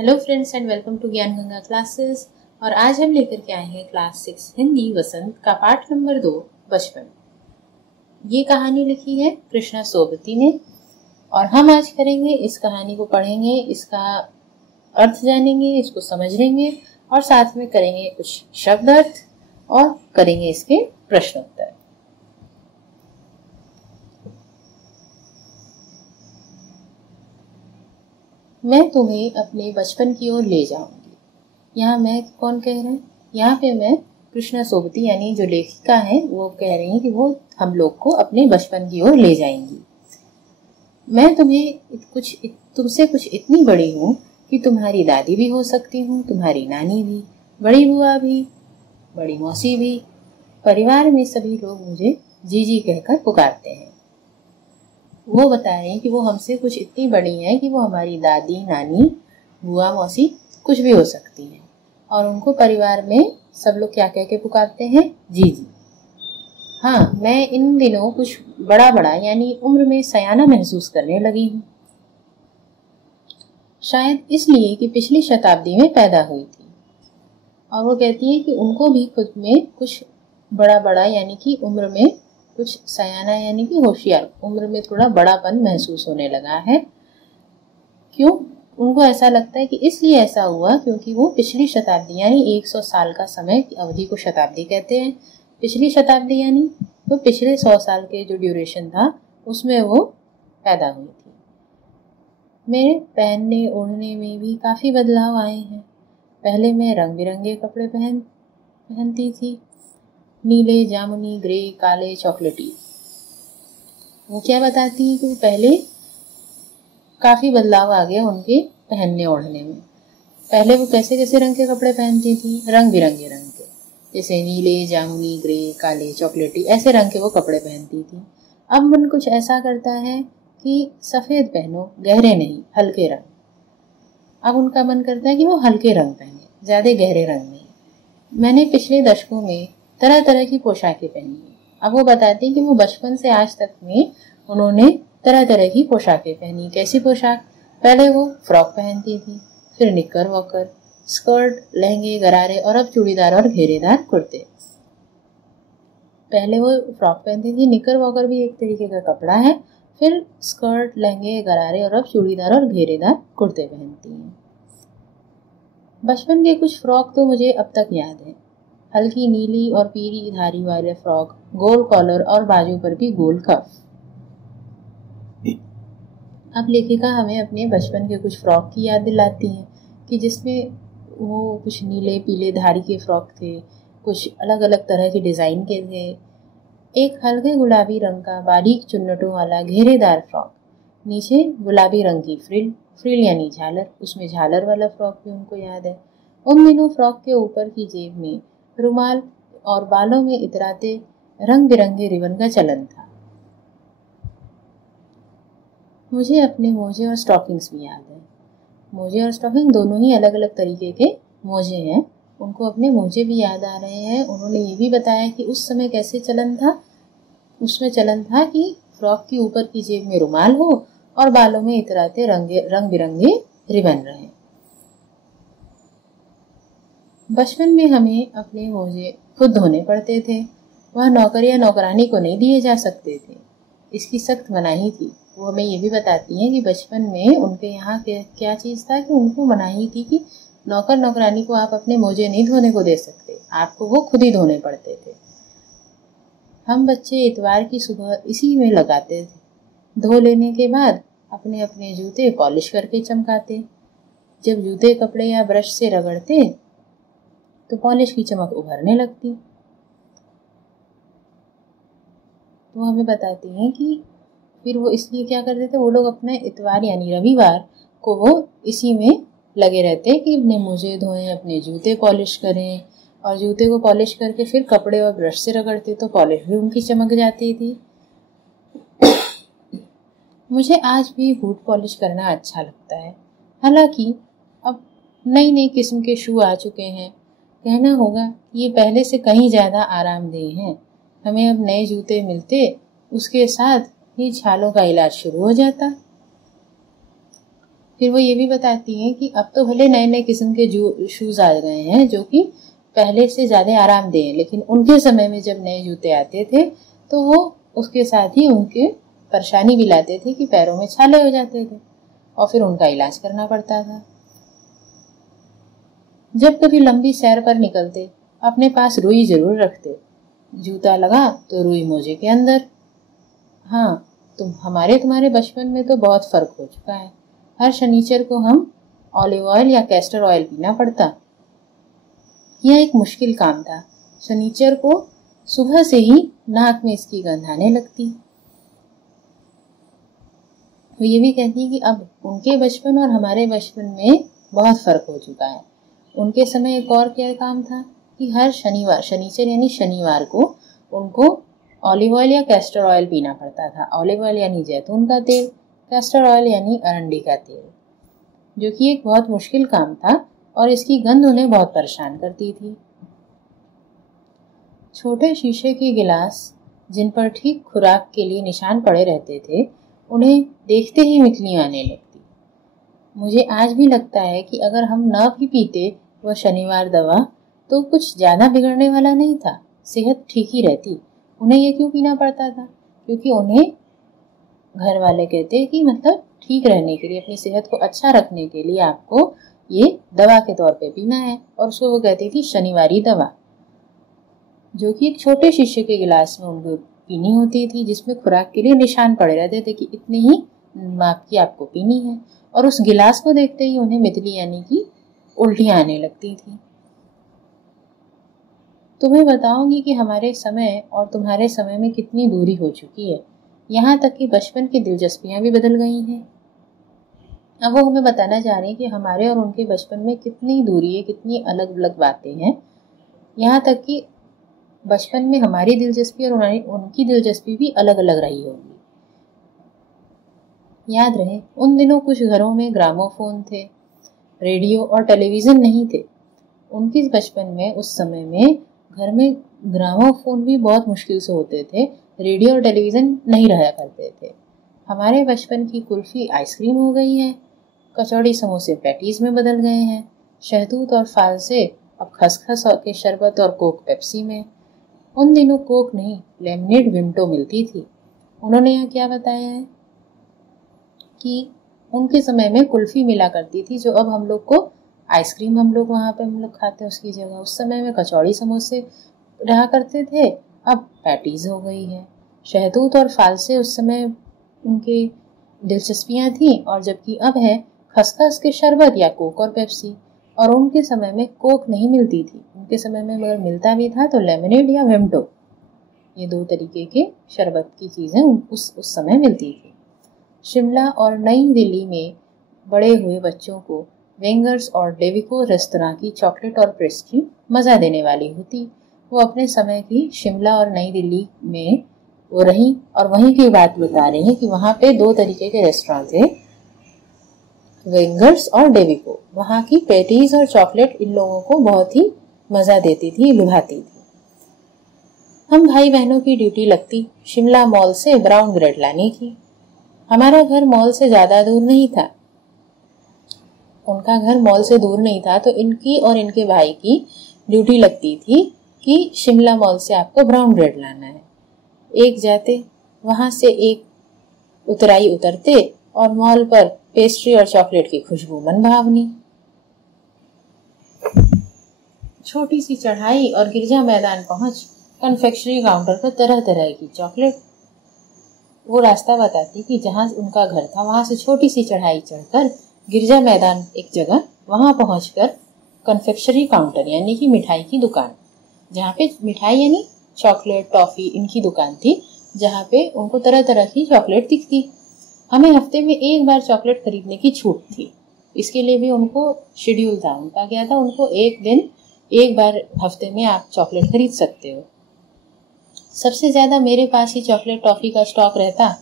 Hello friends and welcome to Gyan Ganga classes. और आज हम लेकर के आए हैं क्लास 6 हिंदी वसंत का पाठ नंबर 2 बचपन। ये कहानी लिखी है कृष्णा सोबती ने और हम आज करेंगे इस कहानी को पढ़ेंगे, इसका अर्थ जानेंगे, इसको समझ लेंगे और साथ में करेंगे कुछ शब्द अर्थ और करेंगे इसके प्रश्नोत्तर। मैं तुम्हें अपने बचपन की ओर ले जाऊंगी। यहाँ मैं कौन कह रहा है? यहाँ पे मैं कृष्णा सोबती यानी जो लेखिका है वो कह रही है कि वो हम लोग को अपने बचपन की ओर ले जाएंगी। मैं तुमसे कुछ इतनी बड़ी हूँ कि तुम्हारी दादी भी हो सकती हूँ, तुम्हारी नानी भी, बड़ी बुआ भी, बड़ी मौसी भी। परिवार में सभी लोग मुझे जीजी कहकर पुकारते हैं। वो बता रहे हैं कि वो हमसे कुछ इतनी बड़ी है कि वो हमारी दादी, नानी, बुआ, मौसी कुछ भी हो सकती है और उनको परिवार में सब लोग क्या कह के पुकारते हैं? जीजी। हाँ, मैं इन दिनों कुछ बड़ा बड़ा यानी उम्र में सयाना महसूस करने लगी हूँ। शायद इसलिए कि पिछली शताब्दी में पैदा हुई थी। और वो कहती है कि उनको भी खुद में कुछ बड़ा बड़ा यानी कि उम्र में कुछ सयाना यानी कि होशियार, उम्र में थोड़ा बड़ापन महसूस होने लगा है। क्यों? उनको ऐसा लगता है कि इसलिए ऐसा हुआ क्योंकि वो पिछली शताब्दी यानी 100 साल का समय की अवधि को शताब्दी कहते हैं। पिछली शताब्दी यानी तो पिछले 100 साल के जो ड्यूरेशन था उसमें वो पैदा हुई थी। मेरे पहनने ओढ़ने में भी काफ़ी बदलाव आए हैं। पहले मैं रंग बिरंगे कपड़े पहनती थी, नीले, जामुनी, ग्रे, काले, चॉकलेटी। वो क्या बताती है कि वो पहले काफ़ी बदलाव आ गया उनके पहनने ओढ़ने में। पहले वो कैसे कैसे रंग के कपड़े पहनती थी? रंग बिरंगे रंग के, जैसे नीले, जामुनी, ग्रे, काले, चॉकलेटी, ऐसे रंग के वो कपड़े पहनती थी। अब मन कुछ ऐसा करता है कि सफ़ेद पहनो, गहरे नहीं, हल्के रंग। अब उनका मन करता है कि वो हल्के रंग पहने, ज़्यादा गहरे रंग नहीं। मैंने पिछले दशकों में तरह तरह की पोशाकें पहनी हैं। अब वो बताती हैं कि वो बचपन से आज तक में उन्होंने तरह तरह की पोशाकें पहनी। कैसी पोशाक? पहले वो फ्रॉक पहनती थी, फिर निक्कर वॉकर, स्कर्ट, लहंगे, गरारे और अब चूड़ीदार और घेरेदार कुर्ते। पहले वो फ्रॉक पहनती थी, निक्कर वॉकर भी एक तरीके का कपड़ा है, फिर स्कर्ट, लहंगे, गरारे और अब चूड़ीदार और घेरेदार कुर्ते पहनती हैं। बचपन के कुछ फ्रॉक तो मुझे अब तक याद है। हल्की नीली और पीली धारी वाले फ्रॉक, गोल कॉलर और बाजू पर भी गोल कफ। अब लेखिका हमें अपने बचपन के कुछ फ्रॉक की याद दिलाती है कि जिसमें वो कुछ नीले पीले धारी के फ्रॉक थे, कुछ अलग अलग तरह के डिज़ाइन के थे। एक हल्के गुलाबी रंग का बारीक चुन्नटों वाला घेरेदार फ्रॉक, नीचे गुलाबी रंग की फ्रिल यानी झालर, उसमें झालर वाला फ्रॉक भी उनको याद है। उन दिनों फ्रॉक के ऊपर की जेब में रुमाल और बालों में इतराते रंग बिरंगे रिबन का चलन था। मुझे अपने मोजे और स्टॉकिंग्स भी याद है। मोजे और स्टॉकिंग दोनों ही अलग अलग तरीके के मोजे हैं। उनको अपने मोजे भी याद आ रहे हैं। उन्होंने ये भी बताया कि उस समय कैसे चलन था। उसमें चलन था कि फ्रॉक की ऊपर की जेब में रुमाल हो और बालों में इतराते रंग बिरंगे रिबन रहे। बचपन में हमें अपने मोजे खुद धोने पड़ते थे। वह नौकर या नौकरानी को नहीं दिए जा सकते थे, इसकी सख्त मनाही थी। वो हमें ये भी बताती हैं कि बचपन में उनके यहाँ क्या चीज़ था कि उनको मनाही थी कि नौकर नौकरानी को आप अपने मोजे नहीं धोने को दे सकते, आपको वो खुद ही धोने पड़ते थे। हम बच्चे इतवार की सुबह इसी में लगाते थे। धो लेने के बाद अपने अपने जूते पॉलिश करके चमकाते। जब जूते कपड़े या ब्रश से रगड़ते तो पॉलिश की चमक उभरने लगती। तो हमें बताती हैं कि फिर वो इसलिए क्या करते थे, वो लोग अपने इतवार यानी रविवार को वो इसी में लगे रहते कि अपने मोजे धोएं, अपने जूते पॉलिश करें और जूते को पॉलिश करके फिर कपड़े और ब्रश से रगड़ते तो पॉलिश भी उनकी चमक जाती थी। मुझे आज भी बूट पॉलिश करना अच्छा लगता है। हालांकि अब नई नई किस्म के शू आ चुके हैं। कहना होगा कि ये पहले से कहीं ज़्यादा आरामदेह हैं। हमें अब नए जूते मिलते, उसके साथ ही छालों का इलाज शुरू हो जाता। फिर वो ये भी बताती हैं कि अब तो भले नए नए किस्म के शूज़ आ गए हैं जो कि पहले से ज़्यादा आरामदेह हैं, लेकिन उनके समय में जब नए जूते आते थे तो वो उसके साथ ही उनके परेशानी भी लाते थे कि पैरों में छाले हो जाते थे और फिर उनका इलाज करना पड़ता था। जब कभी लंबी सैर पर निकलते अपने पास रुई जरूर रखते, जूता लगा तो रुई मोजे के अंदर। हाँ, तुम्हारे बचपन में तो बहुत फर्क हो चुका है। हर शनिचर को हम ऑलिव ऑयल या कैस्टर ऑयल पीना पड़ता। यह एक मुश्किल काम था। शनिचर को सुबह से ही नाक में इसकी गंध आने लगती। वो ये भी कहती है कि अब उनके बचपन और हमारे बचपन में बहुत फर्क हो चुका है। उनके समय एक और क्या काम था कि हर शनिचर यानी शनिवार को उनको ऑलिव ऑयल या कैस्टर ऑयल पीना पड़ता था। ऑलिव ऑयल यानी जैतून का तेल, कैस्टर ऑयल यानी अरंडी का तेल, जो कि एक बहुत मुश्किल काम था और इसकी गंध उन्हें बहुत परेशान करती थी। छोटे शीशे के गिलास जिन पर ठीक खुराक के लिए निशान पड़े रहते थे, उन्हें देखते ही मिकलियां आने लगती। मुझे आज भी लगता है कि अगर हम न भी पीते वह शनिवार दवा तो कुछ ज़्यादा बिगड़ने वाला नहीं था, सेहत ठीक ही रहती। उन्हें यह क्यों पीना पड़ता था? क्योंकि उन्हें घर वाले कहते कि मतलब ठीक रहने के लिए, अपनी सेहत को अच्छा रखने के लिए आपको ये दवा के तौर पे पीना है, और उसको वो कहती थी शनिवारी दवा, जो कि एक छोटे शीशे के गिलास में उनको पीनी होती थी, जिसमें खुराक के लिए निशान पड़े रहते थे कि इतनी ही माप की आपको पीनी है। और उस गिलास को देखते ही उन्हें मितली यानी कि उल्टियां आने लगती थी। तुम्हें बताऊंगी कि हमारे समय और तुम्हारे समय में कितनी दूरी हो चुकी है। यहाँ तक कि बचपन की दिलचस्पियां भी बदल गई हैं। अब वो हमें बताना चाह रही हैं कि हमारे और उनके बचपन में कितनी दूरी है, कितनी अलग अलग बातें हैं। यहाँ तक कि बचपन में हमारी दिलचस्पी और उनकी दिलचस्पी भी अलग अलग रही होगी। याद रहे, उन दिनों कुछ घरों में ग्रामोफोन थे, रेडियो और टेलीविज़न नहीं थे। उनके बचपन में उस समय में घर में ग्रामोफोन भी बहुत मुश्किल से होते थे, रेडियो और टेलीविज़न नहीं रहा करते थे। हमारे बचपन की कुल्फ़ी आइसक्रीम हो गई है, कचौड़ी समोसे पैटीज़ में बदल गए हैं, शहतूत और फालसे अब खसखस के शरबत और कोक पेप्सी में। उन दिनों कोक नहीं, लेमनेड विम्टो मिलती थी। उन्होंने यहाँ क्या बताया है कि उनके समय में कुल्फ़ी मिला करती थी, जो अब हम लोग को आइसक्रीम हम लोग खाते हैं उसकी जगह। उस समय में कचौड़ी समोसे रहा करते थे, अब पैटीज़ हो गई है। शहतूत और फालसे उस समय उनकी दिलचस्पियाँ थी, और जबकि अब है खसखस के शरबत या कोक और पेप्सी। और उनके समय में कोक नहीं मिलती थी, उनके समय में अगर मिलता भी था तो लेमनेड या विम्टो, ये दो तरीके के शरबत की चीज़ें उस समय मिलती थी। शिमला और नई दिल्ली में बड़े हुए बच्चों को वेंगर्स और डेविको रेस्तरां की चॉकलेट और पेस्ट्री मज़ा देने वाली होती। वो अपने समय की शिमला और नई दिल्ली में वो रही और वहीं की बात बता रही हैं कि वहाँ पे दो तरीके के रेस्टोरेंट थे, वेंगर्स और डेविको। वहाँ की पेटीज और चॉकलेट इन लोगों को बहुत ही मज़ा देती थी, लुभाती थी। हम भाई बहनों की ड्यूटी लगती शिमला मॉल से ब्राउन ब्रेड लाने की। हमारा घर मॉल से ज़्यादा दूर नहीं था, उनका घर मॉल से दूर नहीं था, तो इनकी और इनके भाई की ड्यूटी लगती थी कि शिमला मॉल से आपको ब्राउन ब्रेड लाना है। एक जाते, वहाँ से एक उतराई उतरते और मॉल पर पेस्ट्री और चॉकलेट की खुशबू मन भावनी। छोटी सी चढ़ाई और गिरजा मैदान पहुंच कन्फेक्शनरी काउंटर पर तरह तरह की चॉकलेट। वो रास्ता बताती कि जहाँ उनका घर था वहाँ से छोटी सी चढ़ाई चढ़कर गिरजा मैदान एक जगह, वहाँ पहुंचकर कन्फेक्शनरी काउंटर यानी कि मिठाई की दुकान, जहाँ पे मिठाई यानी चॉकलेट टॉफ़ी इनकी दुकान थी, जहाँ पे उनको तरह तरह की चॉकलेट दिखती। हमें हफ्ते में एक बार चॉकलेट खरीदने की छूट थी, इसके लिए भी उनको शेड्यूल था। उनका क्या था, उनको एक दिन एक बार हफ्ते में आप चॉकलेट खरीद सकते हो। सबसे ज़्यादा मेरे पास ही चॉकलेट टॉफ़ी का स्टॉक रहता।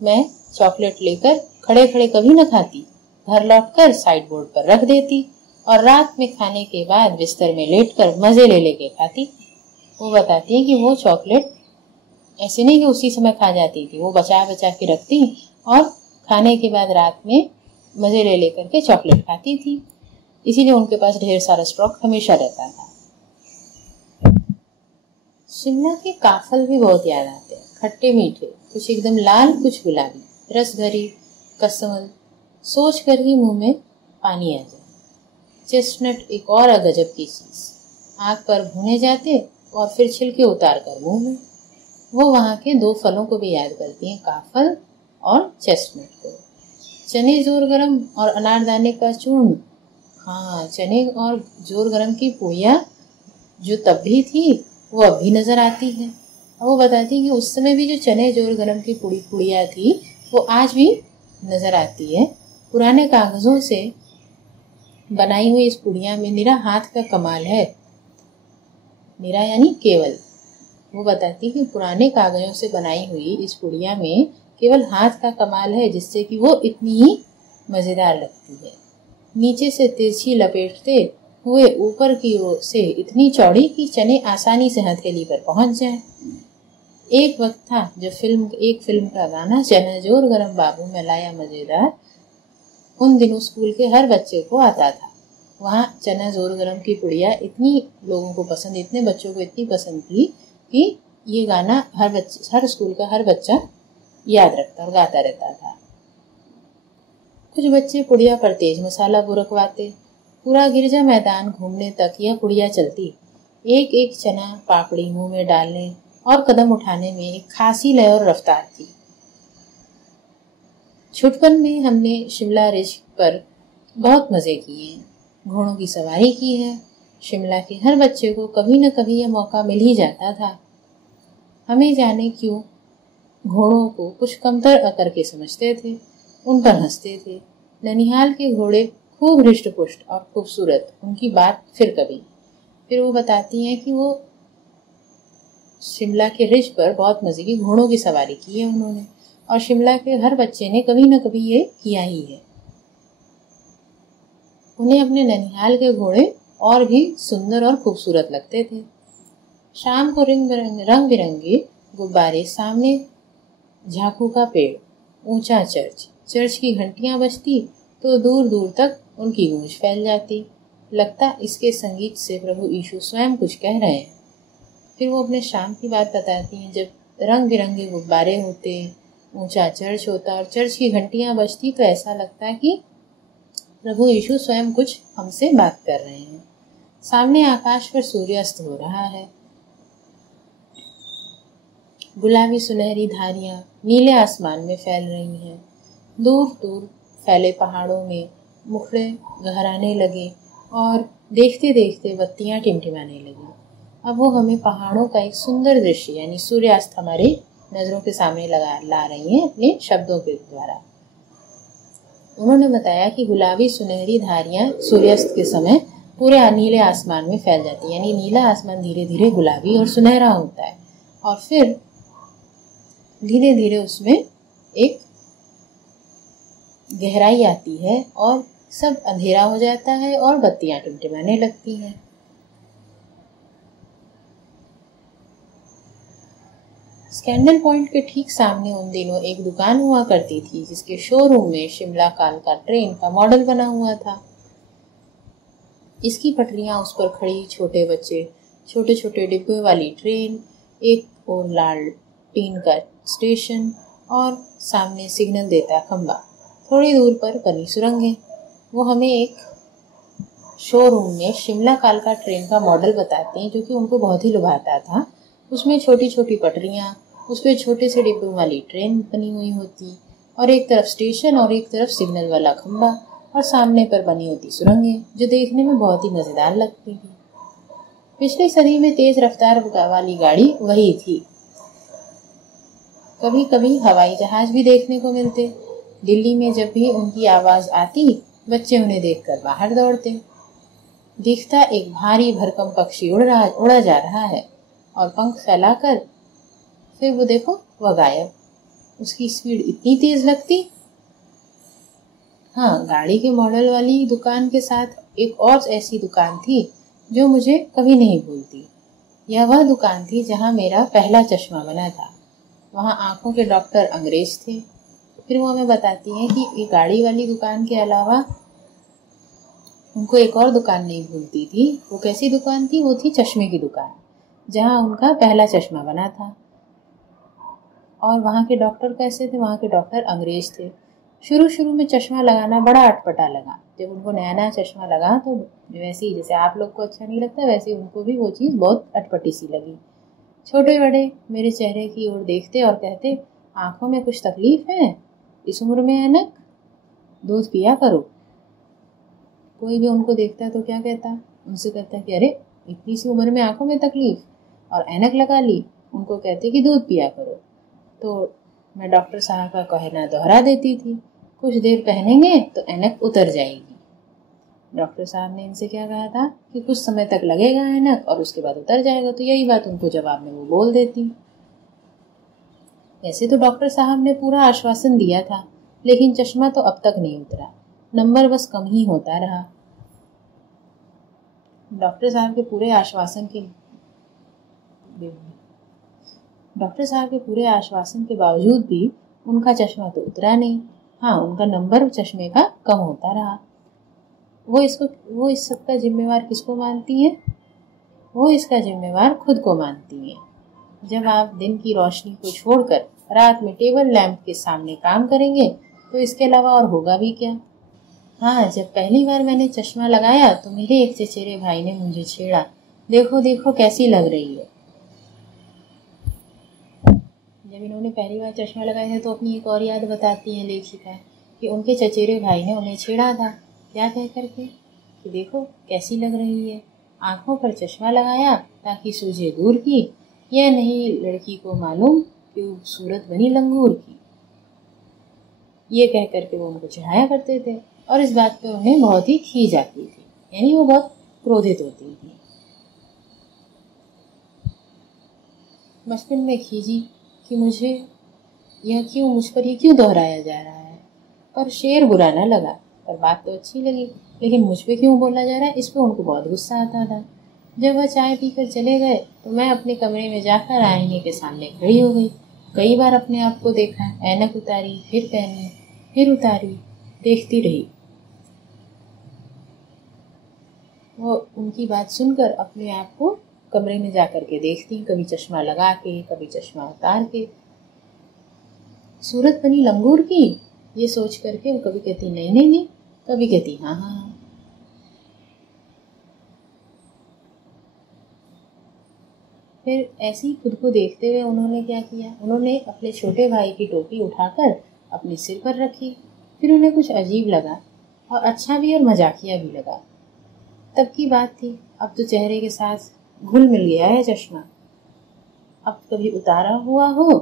मैं चॉकलेट लेकर खड़े खड़े कभी न खाती, घर लौटकर साइड बोर्ड पर रख देती और रात में खाने के बाद बिस्तर में लेटकर मज़े ले लेके खाती। वो बताती है कि वो चॉकलेट ऐसे नहीं कि उसी समय खा जाती थी, वो बचा बचा के रखती और खाने के बाद रात में मज़े ले लेकर के चॉकलेट खाती थी, इसीलिए उनके पास ढेर सारा स्टॉक हमेशा रहता था। शिमला के काफल भी बहुत याद आते हैं, खट्टे मीठे, कुछ एकदम लाल कुछ गुलाबी, रस भरी कसमल, सोच कर ही मुंह में पानी आ जाए। चेस्टनट एक और गजब की चीज, आग पर भुने जाते और फिर छिलके उतार कर मुंह में। वो वहाँ के दो फलों को भी याद करती हैं, काफल और चेस्टनट को। चने जोर गरम और अनारदाने का चूर्ण, हाँ चने और जोर गरम की पुड़िया जो तब भी थी वो अब भी नजर आती है। और वो बताती है कि उस समय भी जो चने जोर गरम की पुड़िया थी वो आज भी नजर आती है। पुराने कागजों से बनाई हुई इस पुड़िया में निरा हाथ का कमाल है। निरा यानी केवल। वो बताती है कि पुराने कागजों से बनाई हुई इस पुड़िया में केवल हाथ का कमाल है, जिससे कि वो इतनी ही मजेदार लगती है। नीचे से तिरछी लपेटते हुए ऊपर की ओर से इतनी चौड़ी कि चने आसानी से हथेली पर पहुंच जाए। एक वक्त था जब एक फिल्म का गाना चना जोर गरम बाबू में लाया मजेदार उन दिनों स्कूल के हर बच्चे को आता था। वहाँ चना जोर गरम की पुड़िया इतनी लोगों को पसंद, इतने बच्चों को इतनी पसंद थी कि ये गाना हर स्कूल का हर बच्चा याद रखता और गाता रहता था। कुछ बच्चे पुड़िया पर तेज मसाला बुरकवाते। पूरा गिरजा मैदान घूमने तक यह पुड़िया चलती। एक एक चना पापड़ी मुंह में डालने और कदम उठाने में एक खासी लय और रफ्तार थी। छुटपन में हमने शिमला रिज पर बहुत मजे किए, घोड़ों की सवारी की है। शिमला के हर बच्चे को कभी न कभी यह मौका मिल ही जाता था। हमें जाने क्यों घोड़ों को कुछ कमतर करके समझते थे, उन पर हंसते थे। ननिहाल के घोड़े खूब हृष्ट पुष्ट और खूबसूरत, उनकी बात फिर कभी। फिर वो बताती हैं कि वो शिमला के रिज पर बहुत मजे की घोड़ों की सवारी की है उन्होंने, और शिमला के हर बच्चे ने कभी न कभी ये किया ही है। उन्हें अपने ननिहाल के घोड़े और भी सुंदर और खूबसूरत लगते थे। शाम को रंग बिरंगे गुब्बारे, सामने झाखू का पेड़, ऊंचा चर्च की घंटियां बजती तो दूर दूर तक उनकी गूंज फैल जाती। लगता इसके संगीत से प्रभु यीशु स्वयं कुछ कह रहे हैं। फिर वो अपने शाम की बात बताती हैं, जब रंग बिरंगे गुब्बारे होते, ऊंचा चर्च होता और चर्च की घंटियां बजती तो ऐसा लगता कि प्रभु यीशु स्वयं कुछ हमसे बात कर रहे हैं। सामने आकाश पर सूर्यास्त हो रहा है। गुलाबी सुनहरी धारियां नीले आसमान में फैल रही हैं। दूर दूर फैले पहाड़ों में मुखड़े गहराने लगे और देखते देखते बत्तियां टिमटिमाने लगी। अब वो हमें पहाड़ों का एक सुंदर दृश्य यानी सूर्यास्त हमारे नजरों के सामने ला रही हैं अपने शब्दों के द्वारा। उन्होंने बताया कि गुलाबी सुनहरी धारियां सूर्यास्त के समय पूरे नीले आसमान में फैल जाती, यानी नीला आसमान धीरे धीरे गुलाबी और सुनहरा होता है और फिर धीरे धीरे उसमें एक गहराई आती है और सब अंधेरा हो जाता है और बत्तियां टिमटिमाने लगती हैं। स्कैंडल पॉइंट के ठीक सामने उन दिनों एक दुकान हुआ करती थी, जिसके शोरूम में शिमला कालका ट्रेन का मॉडल बना हुआ था। इसकी पटरियां, उस पर खड़ी छोटे बच्चे, छोटे छोटे डिब्बे वाली ट्रेन, एक और लाल टीन का स्टेशन और सामने सिग्नल देता खंबा, थोड़ी दूर पर बनी सुरंगें। वो हमें एक शोरूम में शिमला कालका ट्रेन का मॉडल बताते हैं, जो कि उनको बहुत ही लुभाता था। उसमें छोटी छोटी पटरियां, उस पर छोटे से डिब्बों वाली ट्रेन बनी हुई होती और एक तरफ स्टेशन और एक तरफ सिग्नल वाला खंबा और सामने पर बनी होती सुरंगें, जो देखने में बहुत ही मजेदार लगती थी। पिछली सदी में तेज रफ्तार वाली गाड़ी वही थी। कभी कभी हवाई जहाज भी देखने को मिलते। दिल्ली में जब भी उनकी आवाज आती, बच्चे उन्हें देखकर बाहर दौड़ते। दिखता एक भारी भरकम पक्षी उड़ा जा रहा है और पंख फैलाकर, फिर वो देखो वह गायब। उसकी स्पीड इतनी तेज लगती। हाँ, गाड़ी के मॉडल वाली दुकान के साथ एक और ऐसी दुकान थी जो मुझे कभी नहीं भूलती। यह वह दुकान थी जहाँ मेरा पहला चश्मा बना था। वहाँ आंखों के डॉक्टर अंग्रेज थे। फिर वो हमें बताती हैं कि ये गाड़ी वाली दुकान के अलावा उनको एक और दुकान नहीं भूलती थी। वो कैसी दुकान थी? वो थी चश्मे की दुकान, जहाँ उनका पहला चश्मा बना था। और वहाँ के डॉक्टर कैसे थे? वहाँ के डॉक्टर अंग्रेज थे। शुरू शुरू में चश्मा लगाना बड़ा अटपटा लगा। जब उनको नया नया चश्मा लगा तो वैसे ही जैसे आप लोग को अच्छा नहीं लगता, वैसे उनको भी वो चीज़ बहुत अटपटी सी लगी। छोटे बड़े मेरे चेहरे की ओर देखते और कहते, आंखों में कुछ तकलीफ है? इस उम्र में ऐनक? दूध पिया करो। कोई भी उनको देखता तो क्या कहता? उनसे कहता कि अरे इतनी सी उम्र में आंखों में तकलीफ और ऐनक लगा ली। उनको कहते कि दूध पिया करो। तो मैं डॉक्टर साहब का कहना दोहरा देती थी, कुछ देर पहनेंगे तो ऐनक उतर जाएगी। डॉक्टर साहब ने इनसे क्या कहा था कि कुछ समय तक लगेगा ऐनक और उसके बाद उतर जाएगा। तो यही बात उनको जवाब में वो बोल देती। वैसे तो डॉक्टर साहब ने पूरा आश्वासन दिया था, लेकिन चश्मा तो अब तक नहीं उतरा, नंबर बस कम ही होता रहा। डॉक्टर साहब के पूरे आश्वासन के बावजूद भी उनका चश्मा तो उतरा नहीं। हाँ, उनका नंबर चश्मे का कम होता रहा। वो इस सब का जिम्मेवार किसको मानती हैं? वो इसका जिम्मेवार खुद को मानती हैं। जब आप दिन की रोशनी को छोड़कर रात में टेबल लैंप के सामने काम करेंगे तो इसके अलावा और होगा भी क्या? हाँ, जब पहली बार मैंने चश्मा लगाया तो मेरे एक चचेरे भाई ने मुझे छेड़ा, देखो देखो कैसी लग रही है। जब इन्होंने पहली बार चश्मा लगाया था तो अपनी एक और याद बताती हैं लेखिका कि उनके चचेरे भाई ने उन्हें छेड़ा था, क्या कह करके कि देखो कैसी लग रही है। आंखों पर चश्मा लगाया ताकि सूझे दूर की, यह नहीं लड़की को मालूम कि सूरत बनी लंगूर की। ये कह करके वो उनको चिढ़ाया करते थे और इस बात पे उन्हें बहुत ही खीज आती थी, यानी वो बहुत क्रोधित होती थी। बचपन में खीजी कि मुझ पर ये क्यों दोहराया जा रहा है। पर शेर बुरा न लगा, पर बात तो अच्छी लगी, लेकिन मुझ पे क्यों बोला जा रहा है, इस पे उनको बहुत गुस्सा आता था। जब वह चाय पीकर चले गए तो मैं अपने कमरे में जाकर आईने के सामने खड़ी हो गई। कई बार अपने आप को देखा, ऐनक उतारी, फिर पहनी, फिर उतारी, देखती रही। वो उनकी बात सुनकर अपने आप को कमरे में जाकर के देखती, कभी चश्मा लगा के, कभी चश्मा उतार के। सूरत बनी लंगूर की, ये सोच करके वो कभी कहती नहीं नहीं नहीं, कभी कहती हाँ हाँ हाँ। फिर ऐसे ही खुद को देखते हुए उन्होंने क्या किया, उन्होंने अपने छोटे भाई की टोपी उठाकर अपने सिर पर रखी। फिर उन्हें कुछ अजीब लगा और अच्छा भी और मजाकिया भी लगा। तब की बात थी, अब तो चेहरे के साथ घुल मिल गया है चश्मा। अब कभी उतारा हुआ हो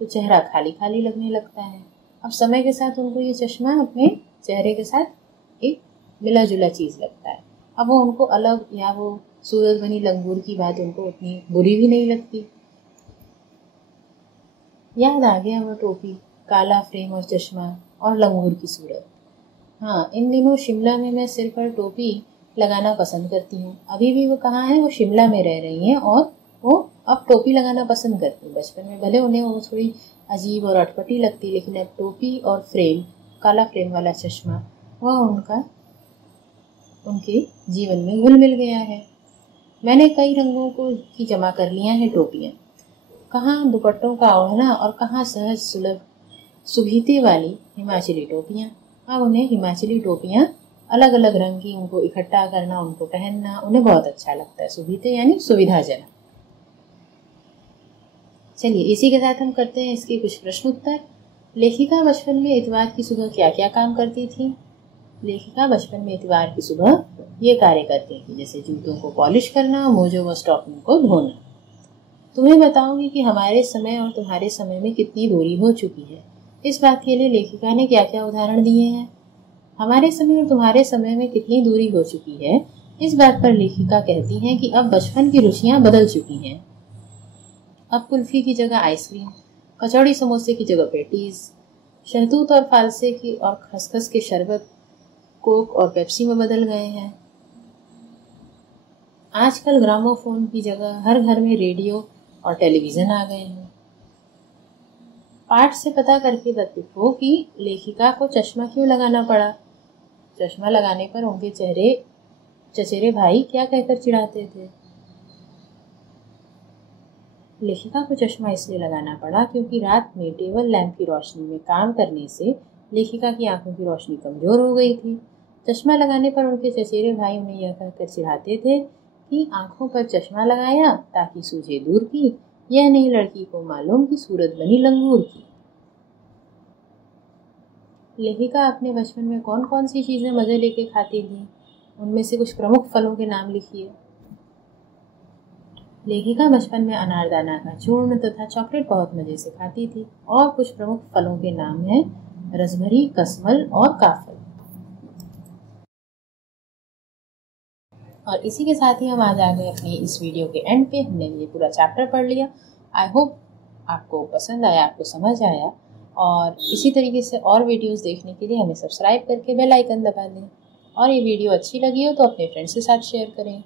तो चेहरा खाली खाली लगने लगता है। अब समय के साथ उनको ये चश्मा अपने चेहरे के साथ एक मिला जुला चीज लगता है। अब वो उनको अलग या वो सूरज बनी लंगूर की बात उनको उतनी बुरी भी नहीं लगती। याद आ गया वो टोपी, काला फ्रेम और चश्मा और लंगूर की सूरत। हाँ, इन दिनों शिमला में मैं सिर पर टोपी लगाना पसंद करती हूँ। अभी भी वो कहाँ है, वो शिमला में रह रही हैं और वो अब टोपी लगाना पसंद करती। बचपन में भले उन्हें वो थोड़ी अजीब और अटपटी लगती, लेकिन अब टोपी और फ्रेम, काला फ्रेम वाला चश्मा, वह उनके जीवन में घुल मिल गया है। मैंने कई रंगों को की जमा कर लिया है टोपियाँ, कहाँ दुपट्टों का ओढ़ना और कहाँ सहज सुलभ सुभीते वाली हिमाचली टोपियाँ। अब उन्हें हिमाचली टोपियाँ अलग अलग रंग की, उनको इकट्ठा करना, उनको पहनना उन्हें बहुत अच्छा लगता है। सुभीते यानी सुविधाजनक। चलिए इसी के साथ हम करते हैं इसके कुछ प्रश्न उत्तर। लेखिका बचपन में इतवार की सुबह क्या क्या काम करती थी? लेखिका बचपन में इतवार की सुबह ये कार्य करती थी, जैसे जूतों को पॉलिश करना, मोजों व स्टॉकिंग को धोना। तुम्हें बताऊंगी कि हमारे समय और तुम्हारे समय में कितनी दूरी हो चुकी है। इस बात के लिए लेखिका ने क्या क्या उदाहरण दिए हैं। हमारे समय और तुम्हारे समय में कितनी दूरी हो चुकी है, इस बात पर लेखिका कहती हैं कि अब बचपन की रुचियां बदल चुकी हैं। अब कुल्फी की जगह आइसक्रीम, कचौड़ी समोसे की जगह पेटीज, शहतूत और फालसे की और खसखस के शरबत कोक और पेप्सी में बदल गए हैं। आजकल ग्रामोफोन की जगह हर घर में रेडियो और टेलीविजन आ गए हैं। पाठ से पता करके लिखो कि लेखिका को चश्मा क्यों लगाना पड़ा। चश्मा लगाने पर उनके चचेरे भाई क्या कहकर चिढ़ाते थे। लेखिका को चश्मा इसलिए लगाना पड़ा क्योंकि रात में टेबल लैंप की रोशनी में काम करने से लेखिका की आंखों की रोशनी कमजोर हो गई थी। चश्मा लगाने पर उनके चचेरे भाई उन्हें यह कहकर चिढ़ाते थे कि आंखों पर चश्मा लगाया ताकि सूझे दूर की, यह नहीं लड़की को मालूम कि सूरत बनी लंगूर की। लेखिका अपने बचपन में कौन कौन सी चीजें मजे लेके खाती थी, उनमें से कुछ प्रमुख फलों के नाम लिखिए। लेखिका बचपन में अनारदाना का चूर्ण तथा चॉकलेट बहुत मजे से खाती थी। और कुछ प्रमुख फलों के नाम हैं रसभरी, कसमल और काफल। और इसी के साथ ही हम आज आ गए अपनी इस वीडियो के एंड पे। हमने ये पूरा चैप्टर पढ़ लिया। आई होप आपको पसंद आया, आपको समझ आया। और इसी तरीके से और वीडियोस देखने के लिए हमें सब्सक्राइब करके बेल आइकन दबा दें। और ये वीडियो अच्छी लगी हो तो अपने फ्रेंड्स के साथ शेयर करें।